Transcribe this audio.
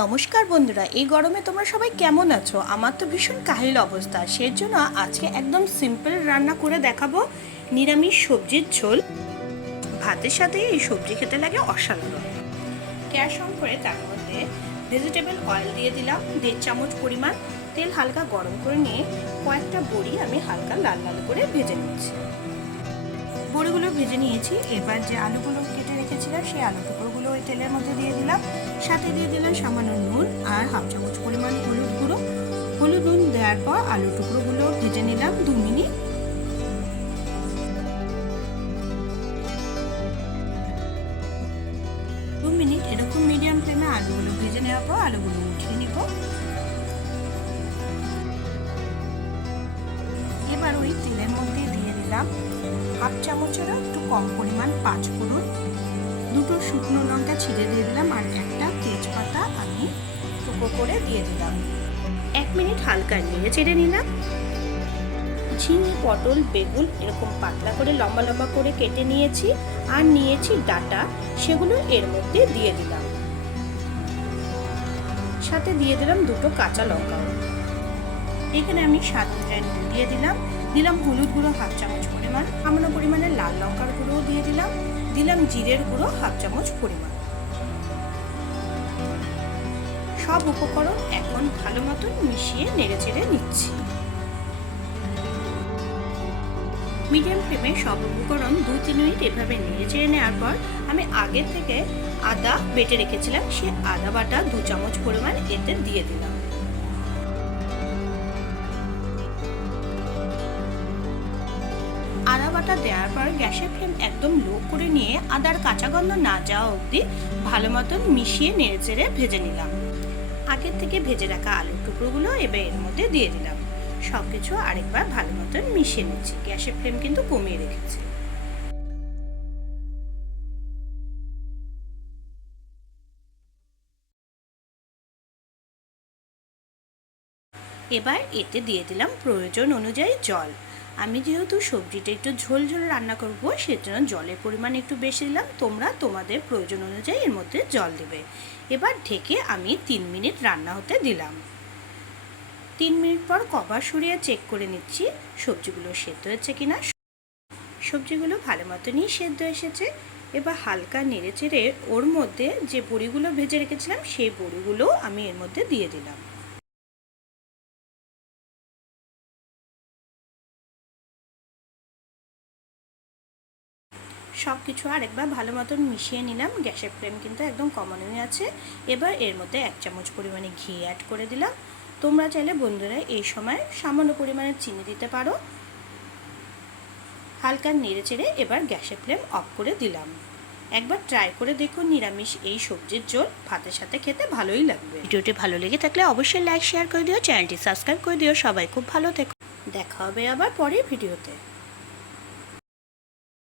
নমস্কার বন্ধুরা, এই গরমে তোমরা সবাই কেমন আছো? আমার তো ভীষণ কাহিল অবস্থা। সেজন্য আজকে একদম সিম্পল রান্না করে দেখাবো, নিরামিষ সবজির ঝোল। ভাতের সাথে এই সবজি খেতে লাগে অসাধারণ। গ্যাস অন করে তার মধ্যে ভেজিটেবল অয়েল দিয়ে দিলাম 1.5 চামচ পরিমাণ। তেল হালকা গরম করে নিয়ে কয়েকটা বড়ি আমি হালকা লাল লাল করে ভেজে নিচ্ছি। বড়িগুলো ভেজে নিয়েছি। এবার যে আলুগুলো কেটে রেখেছিলাম সেই আলু টুকরোগুলো ওই তেলের মধ্যে দিয়ে দিলাম। সাথে দিয়ে দিলাম সামান্য নুন আর হাফ চামচ পরিমাণ হলুদ গুঁড়ো। হলুদ নুন দেওয়ার পর আলু টুকরোগুলো ভেজে নিলাম 2 মিনিট। এরকম মিডিয়াম ফ্লেমে আলুগুলো ভেজে নেওয়ার পর আলুগুলো উঠিয়ে নিব। এবার ওই তেলের মধ্যে দিয়ে দিলাম হাফ চামচেরও একটু কম পরিমাণ 5 ফোড়ন, 2টো শুকনো লঙ্কা ছিঁড়ে দিয়ে দিলাম আর একটা তেজপাতা আমি টুকরো করে দিয়ে দিলাম। 1 মিনিট হালকা নেড়ে চেড়ে নিলাম। ঝিঙে, পটল, বেগুন এরকম পাতলা করে লম্বা লম্বা করে কেটে নিয়েছি আর নিয়েছি ডাঁটা, সেগুলো এর মধ্যে দিয়ে দিলাম। সাথে দিয়ে দিলাম 2টো কাঁচা লঙ্কা। এখানে আমি স্বাদ অনুযায়ী নুন দিয়ে দিলাম হলুদ গুঁড়ো হাফ চামচ পরিমাণ, সামান্য পরিমাণে লাল লঙ্কার গুঁড়ো দিয়ে দিলাম জিরের গুঁড়ো হাফ চামচ পরিমাণ। সব উপকরণ এখন ভালো মতন মিশিয়ে নেড়ে চেড়ে নিচ্ছি। মিডিয়াম ফ্লেমে সব উপকরণ 2-3 মিনিট এভাবে নেড়ে চেড়ে নেওয়ার পর আমি আগে থেকে আদা বেটে রেখেছিলাম, সে আদা বাটা 2 চামচ পরিমাণ এতে দিয়ে দিলাম। আদা বাটা দেওয়ার পর গ্যাসের ফ্লেম একদম লো করে নিয়ে আদার কাঁচা গন্ধ না যাওয়া অবধি ভালো মতন মিশিয়ে নেড়ে চেড়ে ভেজে নিলাম। আগের থেকে ভেজে রাখা আলুর টুকরোগুলো এবার এর মধ্যে দিয়ে দিলাম। সব কিছু আরেকবার ভালো মতন মিশিয়ে নিচ্ছি। গ্যাসের ফ্লেম কিন্তু কমিয়ে রেখেছি। এবার এতে দিয়ে দিলাম প্রয়োজন অনুযায়ী জল। আমি যেহেতু সবজিটা একটু ঝোল ঝোল রান্না করব, সেজন্য জলের পরিমাণ একটু বেশি দিলাম। তোমরা তোমাদের প্রয়োজন অনুযায়ী এর মধ্যে জল দেবে। এবার ঢেকে আমি 3 মিনিট রান্না হতে দিলাম। 3 মিনিট পর কভার সরিয়ে চেক করে নিচ্ছি সবজিগুলো সেদ্ধ হয়েছে কিনা। সবজিগুলো ভালো মতনই সেদ্ধ এসেছে। এবার হালকা নেড়ে চেড়ে ওর মধ্যে যে বড়িগুলো ভেজে রেখেছিলাম সেই বড়িগুলো আমি এর মধ্যে দিয়ে দিলাম। সব কিছু আরেকবার ভালো মতন মিশিয়ে নিলাম। গ্যাসের ফ্লেম কিন্তু একদম কমানোই আছে। এবার এর মধ্যে 1 চামচ পরিমাণে ঘি অ্যাড করে দিলাম। তোমরা চাইলে বন্ধুরা এই সময় সামান্য পরিমাণে চিনি দিতে পারো। হালকা নেড়ে চেড়ে এবার গ্যাসের ফ্লেম অফ করে দিলাম। একবার ট্রাই করে দেখুন, নিরামিষ এই সবজির ঝোল ভাতের সাথে খেতে ভালোই লাগবে। ভিডিওটি ভালো লেগে থাকলে অবশ্যই লাইক শেয়ার করে দিও, চ্যানেলটি সাবস্ক্রাইব করে দিও। সবাই খুব ভালো থেকো। দেখা হবে আবার পরের ভিডিওতে।